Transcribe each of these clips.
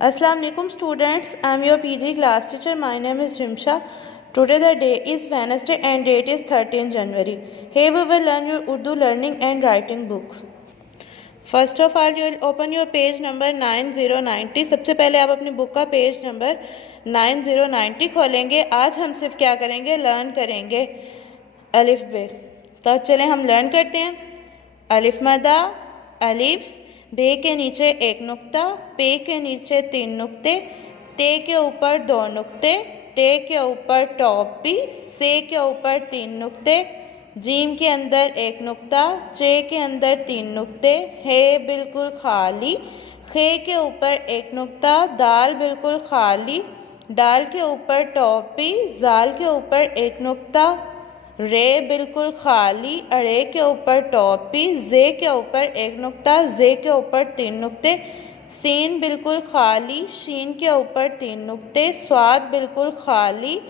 Assalamu alaikum students, I am your PG class teacher. My name is Rimsha. Today the day is Wednesday and date is 13 January. Here we will learn your Urdu learning and writing book. First of all, you will open your page number 9090. सबसे पहले आप अपनी book का page number 9090 खोलेंगे। आज हम सिर्फ क्या करेंगे, लर्न करेंगे अलिफ बे। तो चलें हम लर्न करते हैं। अलिफ मदा, अलिफ, बे के नीचे एक नुक्ता, पे के नीचे 3 नुक्ते, ते के ऊपर 2 नुक्ते, टे के ऊपर टॉपी, से के ऊपर 3 नुक्ते, जीम के अंदर 1 नुक्ता, चे के अंदर 3 नुक्ते, हे बिल्कुल खाली, खे के ऊपर 1 नुक्ता, दाल बिल्कुल खाली, डाल के ऊपर टॉपी, जाल के ऊपर 1 नुक्ता, रे बिल्कुल खाली, अड़े के ऊपर टॉपी, जे के ऊपर 1 नुक्ता, जे के ऊपर 3 नुक्ते, सीन बिल्कुल खाली, शीन के ऊपर 3 नुक्ते, स्वाद बिल्कुल खाली,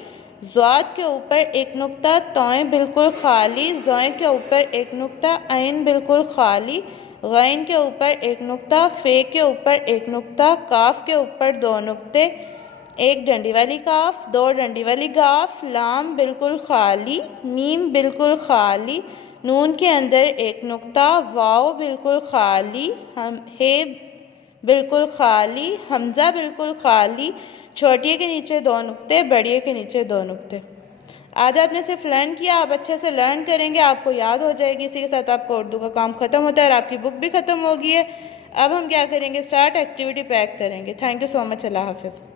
ज़्वाद के ऊपर 1 नुक्ता, तौएं बिल्कुल खाली, ज़ोएं के ऊपर 1 नुक्ता, ऐन बिल्कुल खाली, गैन के ऊपर 1 नुक्ता, फे के ऊपर 1 नुक्ता, काफ के ऊपर 2 नुक्ते, 1 डंडी वाली काफ, 2 डंडी वाली गाफ, लाम बिल्कुल खाली, मीम बिल्कुल खाली, नून के अंदर 1 नुक्ता, वाव बिल्कुल खाली, हे बिल्कुल खाली, हमज़ा बिल्कुल खाली, छोटिए के नीचे 2 नुक्ते, बड़िए के नीचे 2 नुक्ते। आज आपने सिर्फ लर्न किया, आप अच्छे से लर्न करेंगे, आपको याद हो जाएगी। इसी के साथ आपका उर्दू का काम ख़त्म होता है और आपकी बुक भी ख़त्म होगी है। अब हम क्या करेंगे, स्टार्ट एक्टिविटी पैक करेंगे। Thank you so much. अल्लाह हाफ़िज़।